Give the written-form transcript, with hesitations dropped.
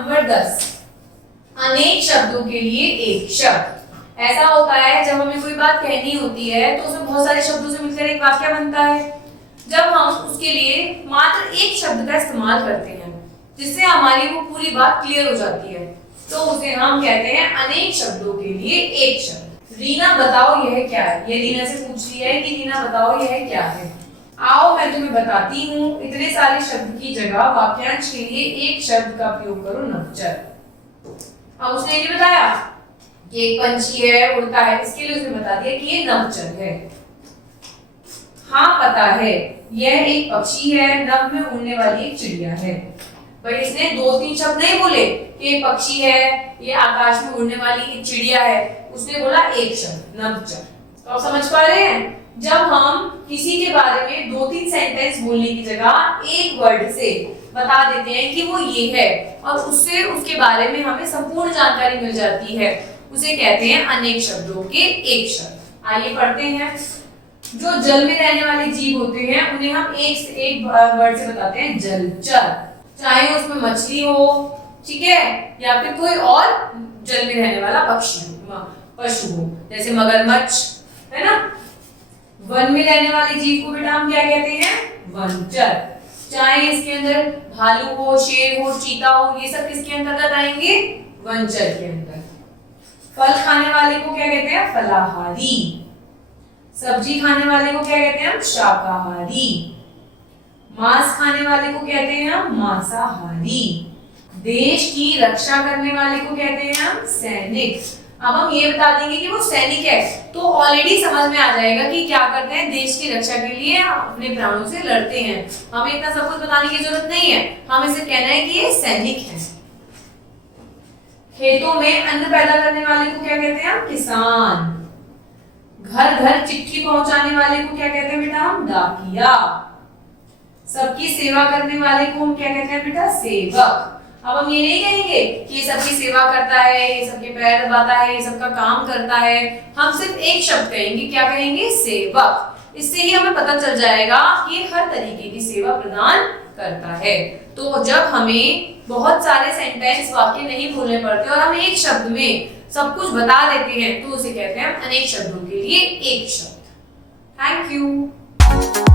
Number 10, अनेक शब्दों के लिए एक शब्द। ऐसा होता है जब हमें कोई बात कहनी होती है तो उसमें बहुत सारे शब्दों से मिलकर एक वाक्य बनता है। जब हम उसके लिए मात्र एक शब्द का इस्तेमाल करते हैं जिससे हमारी वो पूरी बात क्लियर हो जाती है तो उसे हम कहते हैं अनेक शब्दों के लिए एक शब्द। रीना बताओ यह क्या है? ये रीना से पूछ रही है कि रीना बताओ यह क्या है। आओ मैं तुम्हें बताती हूँ। इतने सारे शब्द की जगह वाक्यांश के लिए एक शब्द का प्रयोग करो, नवचर। अब उसने ये बताया कि एक पंछी है, उड़ता है, इसके लिए उसने बता दिया कि ये नवचर है। हाँ पता है, यह एक पक्षी है, नभ में उड़ने वाली एक चिड़िया है। भाई इसने 2-3 शब्द नहीं बोले कि ये पक्षी है, ये आकाश में उड़ने वाली एक चिड़िया है, उसने बोला एक शब्द, नवचर। तो आप समझ पा रहे हैं, जब हम किसी के बारे में 2-3 सेंटेंस बोलने की जगह एक वर्ड से बता देते हैं कि वो ये है और उससे उसके बारे में हमें संपूर्ण जानकारी मिल जाती है, उसे कहते हैं अनेक शब्दों के एक शब्द। आइए पढ़ते हैं। जो जल में रहने वाले जीव होते हैं उन्हें हम एक वर्ड से बताते हैं जलचर। चाहे उसमें मछली हो, ठीक है, या फिर कोई और जल में रहने वाला पशु हो, जैसे मगरमच्छ, है ना। वन में रहने वाले जीव को बेटा हम क्या कहते हैं? वनचर। चाहे इसके अंदर भालू हो, शेर हो, चीता हो, ये सब किसके अंतर्गत आएंगे? वनचर के अंदर। फल खाने वाले को क्या कहते हैं? फलाहारी। सब्जी खाने वाले को क्या कहते हैं हम? शाकाहारी। मांस खाने वाले को कहते हैं हम मांसाहारी। देश की रक्षा करने वाले को कहते हैं हम सैनिक। अब हम ये बता देंगे कि वो सैनिक है तो ऑलरेडी समझ में आ जाएगा कि क्या करते हैं, देश की रक्षा के लिए अपने प्राणों से लड़ते हैं। हमें इतना सब कुछ बताने की जरूरत नहीं है, हमें सिर्फ कहना है कि ये सैनिक है। खेतों में अन्न पैदा करने वाले को क्या कहते हैं हम? किसान। घर घर चिट्ठी पहुंचाने वाले को क्या कहते हैं बेटा हम? डाकिया। सबकी सेवा करने वाले को हम क्या कहते हैं बेटा? सेवक। अब हम ये नहीं कहेंगे कि ये सबकी सेवा करता है, ये सबके पैर दबाता है, ये सबका काम करता है, हम सिर्फ एक शब्द कहेंगे, क्या कहेंगे? सेवक। इससे ही हमें पता चल जाएगा कि हर तरीके की सेवा प्रदान करता है। तो जब हमें बहुत सारे सेंटेंस वाक्य नहीं बोलने पड़ते और हम एक शब्द में सब कुछ बता देते हैं तो उसे कहते हैं अनेक शब्दों के लिए एक शब्द। Thank you.